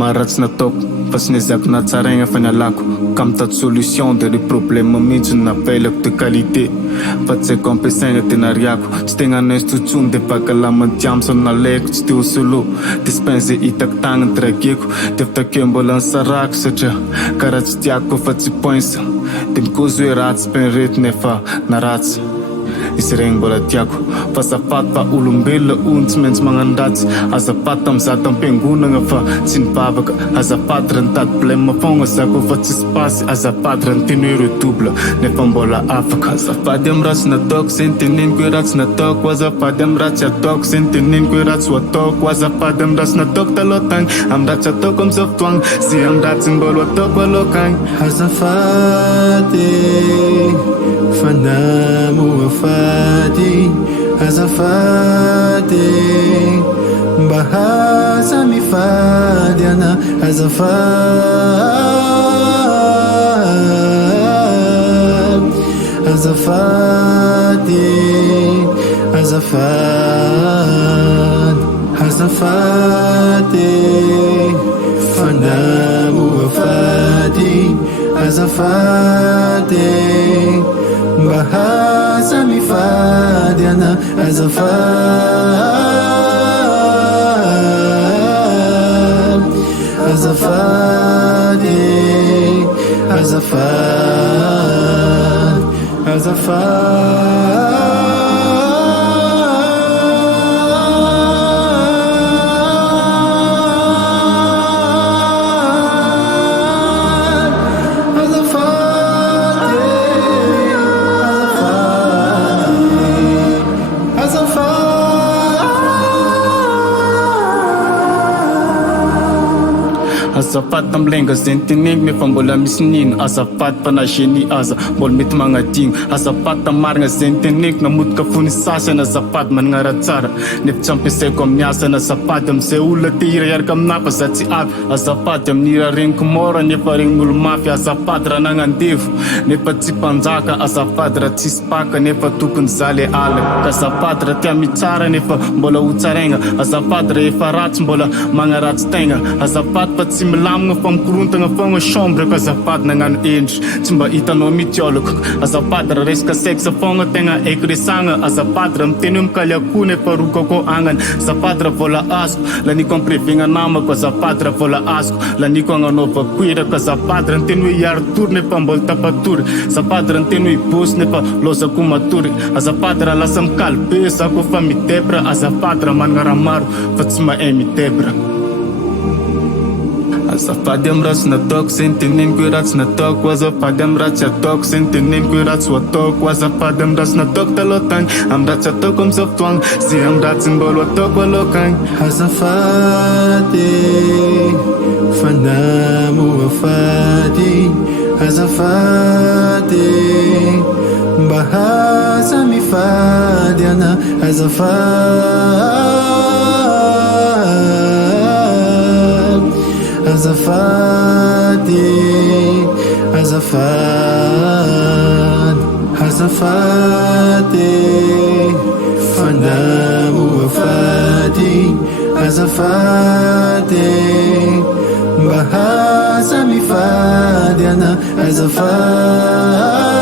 maharatsy nataoko fa sy niezako natsaraigna fa nialako ka mitady solution de le problème mihitsy navelako de qualité fa tsy haiko ampiasaigna tena riako tsy tegna nainstotsony de bakalamantiamy sa nalaiko tsy teo solo dispense hitako tagnany drageko de fitakeo mbola nisarako satria karaha tsy tiako fa tsy poinsa de mikozy hoe ratsy penreto nefa naratsy izy regny mbola tiako fa azafady fa olombelona ony tsy maintsy magnandratsy azafady tam'zato am-piangonagna fa tsy nibavaka azafady raha nitady blème fogna zako fa tsisy pasy azafady raha niteny hoe redouble nefa mbola afaka azafady amy ratsy nataoko zay niteneniko hoe ratsy nataoko azafady amy ratsy ataoko zay niteneniko hoe ratsy ho ataoko azafady amy ratsy nataoko taloha tagny amy ratsy ataoko am'zao fotoagna zay amy ratsy mbola ataoko alokagny azafady fanamoafady azafady mba haza mifady ana azafady azafady fanamoafady azafady mba haza mifady ana azafady azafady tamlenga zay niteneniko nefa mbola misy nino azafady fa na génie aza mbola mety magnadigno azafady tamarigna zay niteneniko namotika fony sasana azafady managna raha tsara nefa tsy ampiasaiko amin'ny asana azafady am'izay olona te hira iaraka aminafa za tsy avy azafady amin'ny hira regniko mora nefa regnin'olo mafy azafady raha nagnandevo nefa tsy mpanjaka azafady raha tsisy paka nefa tokony zaly alaka azafady raha tia mitsara nefa mbola ho tsaraigna azafady raha efa ratsy mbola magnaratsy tegna azafady fa tsy milamigna fa mikorontagna fogna chambre ka azafady nagnano endry tsy mba hitanao mitiolako azafady raha resaka sexe fogna tegna haiko resagna azafady raha miteny hoe mikaly akoho nefa rokako agnany azafady raha vola azoko laniko ampirevegna namako azafady raha vola azoko laniko agnanaovako iraka azafady raha niteny hoe hiary tory nefa mbola tapatory azafady raha niteny hoe bosy nefa lozako matory azafady raha lasa mikaly be zako fa mitebra azafady raha managna raha maro fa tsy mahay mitebra azafady amy ratsy nataoko zay niteneniko hoe ratsy nataoko azafady amy ratsy ataoko zay niteneniko hoe ratsy ho ataoko azafady amy ratsy nataoko taloha tagny amy ratsy ataoko am'zao fotoagna zay amy ratsy mbola ataoko alokagny azafady fanamoafady azafady mba haza mifady ana azafady fanamoafady azafady mba haza mifady ana azafady